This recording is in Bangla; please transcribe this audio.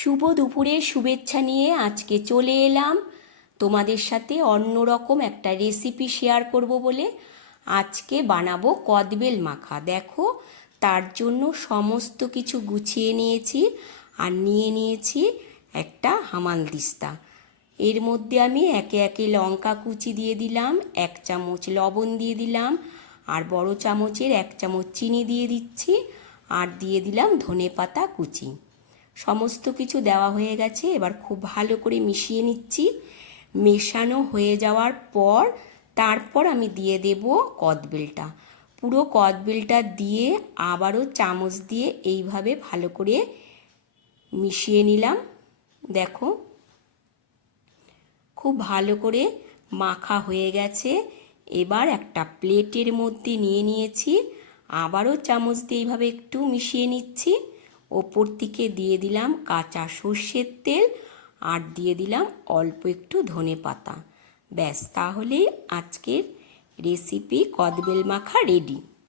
শুভ দুপুরের শুভেচ্ছা নিয়ে আজকে চলে এলাম তোমাদের সাথে অন্যরকম একটা রেসিপি শেয়ার করব বলে। আজকে বানাবো কদবেল মাখা। দেখো, তার জন্য সমস্ত কিছু গুছিয়ে নিয়েছি আর নিয়ে নিয়েছি একটা হামানদিস্তা। এর মধ্যে আমি একে একে লঙ্কা কুচি দিয়ে দিলাম, 1 চামচ লবণ দিয়ে দিলাম, আর বড় চামচের 1 চামচ চিনি দিয়ে দিচ্ছি, আর দিয়ে দিলাম ধনেপাতা কুচি। সমস্ত কিছু দেওয়া হয়ে গেছে। এবার খুব ভালো করে মিশিয়ে নিচ্ছি। মেশানো হয়ে যাওয়ার পর তারপর আমি দিয়ে দেব কদবেলটা। পুরো কদবেলটা দিয়ে আবারও চামচ দিয়ে এইভাবে ভালো করে মিশিয়ে নিলাম। দেখো, খুব ভালো করে মাখা হয়ে গেছে। এবার একটা প্লেটের মধ্যে নিয়ে নিয়েছি, আবারও চামচ দিয়ে এইভাবে একটু মিশিয়ে নিচ্ছি। ওপর থেকে দিয়ে দিলাম কাঁচা সর্ষের তেল, আর দিয়ে দিলাম অল্প একটু ধনেপাতা। ব্যাস, তাহলেই আজকের রেসিপি কদবেল মাখা রেডি।